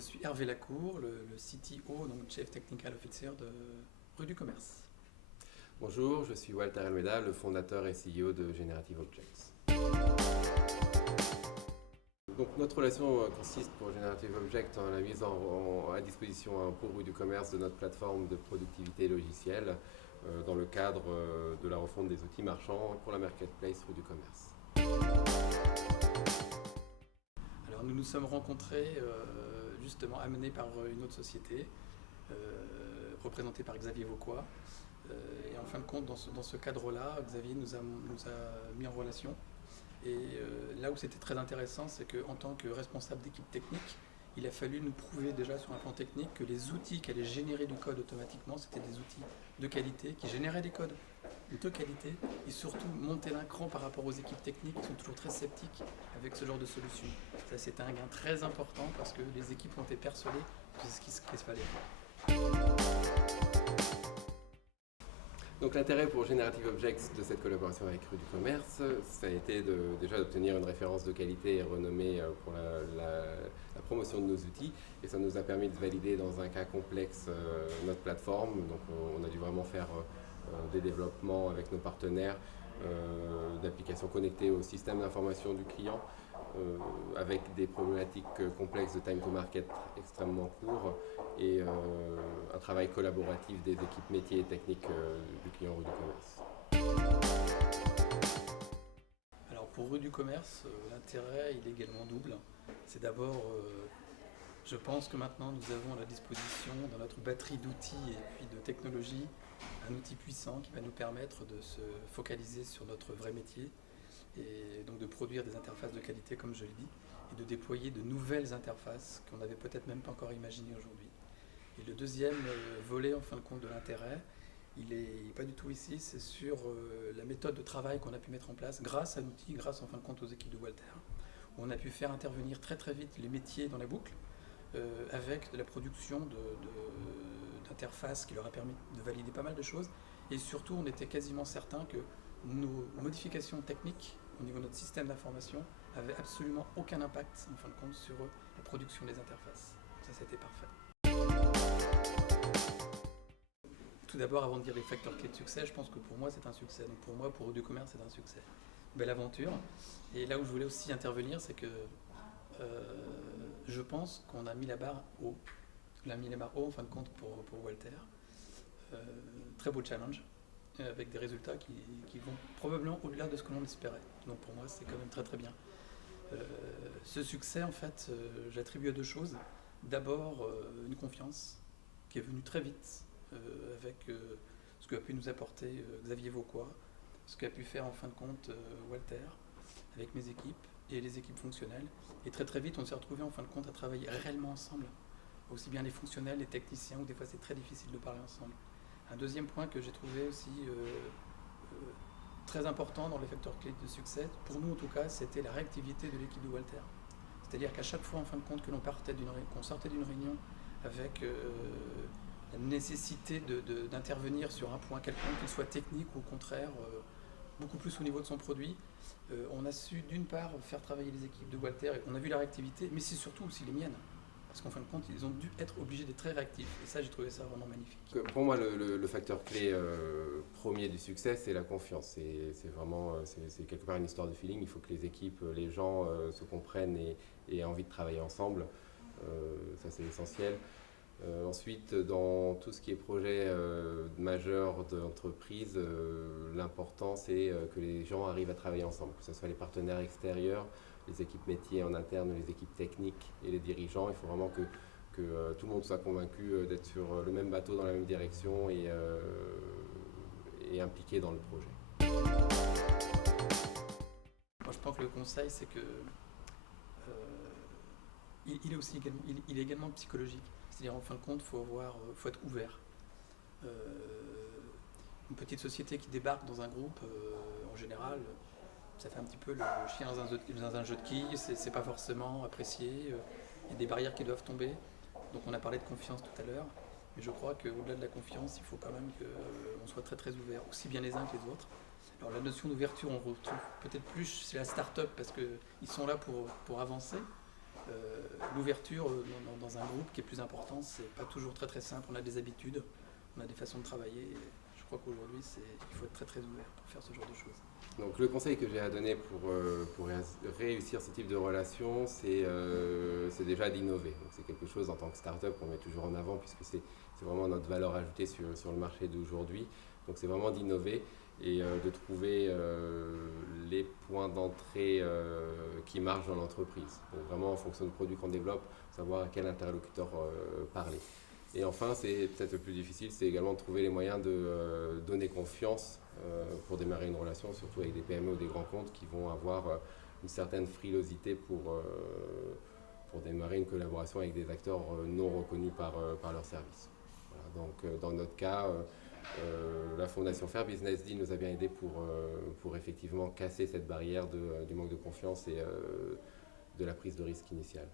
suis Hervé Lacour, le CTO, donc Chief Technical Officer de Rue du Commerce. Bonjour, je suis Walter Almeida, le fondateur et CEO de Generative Objects. Donc, notre relation consiste pour Generative Objects en la mise à disposition pour Rue du Commerce de notre plateforme de productivité logicielle dans le cadre de la refonte des outils marchands pour la marketplace Rue du Commerce. Alors nous nous sommes rencontrés justement amenés par une autre société représentée par Xavier Vauquois. Et en fin de compte, dans ce cadre-là, Xavier nous a mis en relation. Et là où c'était très intéressant, c'est qu'en tant que responsable d'équipe technique, il a fallu nous prouver déjà sur un plan technique que les outils qui allaient générer du code automatiquement, c'était des outils de qualité qui généraient des codes de qualité et surtout monter d'un cran par rapport aux équipes techniques qui sont toujours très sceptiques avec ce genre de solution. Ça, c'était un gain très important parce que les équipes ont été persuadées que c'est ce qu'il fallait faire. Donc l'intérêt pour Generative Objects de cette collaboration avec Rue du Commerce, ça a été déjà d'obtenir une référence de qualité et renommée pour la promotion de nos outils. Et ça nous a permis de valider dans un cas complexe notre plateforme. Donc on a dû vraiment faire des développements avec nos partenaires d'applications connectées au système d'information du client avec des problématiques complexes de time to market extrêmement courts et un travail collaboratif des équipes métiers et techniques du client Rue du Commerce. Alors pour Rue du Commerce, l'intérêt il est également double. C'est d'abord, je pense que maintenant nous avons à la disposition dans notre batterie d'outils et puis de technologies un outil puissant qui va nous permettre de se focaliser sur notre vrai métier et donc de produire des interfaces de qualité comme je l'ai dit et de déployer de nouvelles interfaces qu'on n'avait peut-être même pas encore imaginées aujourd'hui. Et le deuxième volet en fin de compte de l'intérêt, il n'est pas du tout ici, c'est sur la méthode de travail qu'on a pu mettre en place grâce à l'outil, grâce en fin de compte aux équipes de Walter, où on a pu faire intervenir très très vite les métiers dans la boucle avec de la production d'interfaces qui leur a permis de valider pas mal de choses et surtout on était quasiment certain que nos modifications techniques au niveau de notre système d'information n'avaient absolument aucun impact en fin de compte sur la production des interfaces. Ça c'était parfait. Tout d'abord, avant de dire les facteurs clés de succès, je pense que pour moi c'est un succès. Donc pour moi, pour Rue du Commerce, c'est un succès. Belle aventure. Et là où je voulais aussi intervenir, c'est que je pense qu'on a mis la barre haut. On a mis la barre haut en fin de compte pour Walter. Très beau challenge, avec des résultats qui vont probablement au-delà de ce que l'on espérait. Donc pour moi, c'est quand même très très bien. Ce succès, en fait, j'attribue à deux choses. D'abord, une confiance qui est venue très vite avec ce que a pu nous apporter Xavier Vauquois, ce qu'a pu faire en fin de compte Walter avec mes équipes et les équipes fonctionnelles. Et très très vite, on s'est retrouvés en fin de compte à travailler réellement ensemble, aussi bien les fonctionnels, les techniciens, où des fois c'est très difficile de parler ensemble. Un deuxième point que j'ai trouvé aussi très important dans les facteurs clés de succès, pour nous en tout cas, c'était la réactivité de l'équipe de Walter. C'est-à-dire qu'à chaque fois en fin de compte que qu'on sortait d'une réunion avec la nécessité d'intervenir sur un point quelconque, qu'il soit technique ou au contraire beaucoup plus au niveau de son produit, on a su d'une part faire travailler les équipes de Walter, et on a vu la réactivité, mais c'est surtout aussi les miennes. Parce qu'en fin de compte, ils ont dû être obligés d'être très réactifs. Et ça, j'ai trouvé ça vraiment magnifique. Pour moi, le facteur clé premier du succès, c'est la confiance. C'est quelque part une histoire de feeling. Il faut que les équipes, les gens se comprennent et aient envie de travailler ensemble. Ça, c'est essentiel. Ensuite, dans tout ce qui est projet majeur d'entreprise, l'important, c'est que les gens arrivent à travailler ensemble, que ce soit les partenaires extérieurs, les équipes métiers en interne, les équipes techniques et les dirigeants. Il faut vraiment que tout le monde soit convaincu d'être sur le même bateau dans la même direction et impliqué dans le projet. Moi, je pense que le conseil, c'est que il est également psychologique. C'est-à-dire, en fin de compte, faut être ouvert. Une petite société qui débarque dans un groupe, en général, ça fait un petit peu le chien dans un jeu de quilles, c'est pas forcément apprécié, il y a des barrières qui doivent tomber. Donc on a parlé de confiance tout à l'heure, mais je crois qu'au-delà de la confiance, il faut quand même qu'on soit très très ouvert, aussi bien les uns que les autres. Alors la notion d'ouverture, on retrouve peut-être plus chez la start-up parce qu'ils sont là pour avancer, l'ouverture dans un groupe qui est plus important, c'est pas toujours très très simple. On a des habitudes, on a des façons de travailler. Et je crois qu'aujourd'hui, il faut être très très ouvert pour faire ce genre de choses. Donc le conseil que j'ai à donner pour réussir ce type de relation, c'est déjà d'innover. Donc, c'est quelque chose en tant que start-up qu'on met toujours en avant puisque c'est vraiment notre valeur ajoutée sur le marché d'aujourd'hui. Donc c'est vraiment d'innover et de trouver les points d'entrée qui marchent dans l'entreprise. Donc vraiment en fonction du produit qu'on développe, savoir à quel interlocuteur parler. Et enfin, c'est peut-être le plus difficile, c'est également de trouver les moyens de donner confiance pour démarrer une relation, surtout avec des PME ou des grands comptes qui vont avoir une certaine frilosité pour démarrer une collaboration avec des acteurs non reconnus par leur service. Voilà, donc dans notre cas, la fondation Fair Business Deal nous a bien aidé pour effectivement casser cette barrière du manque de confiance et de la prise de risque initiale.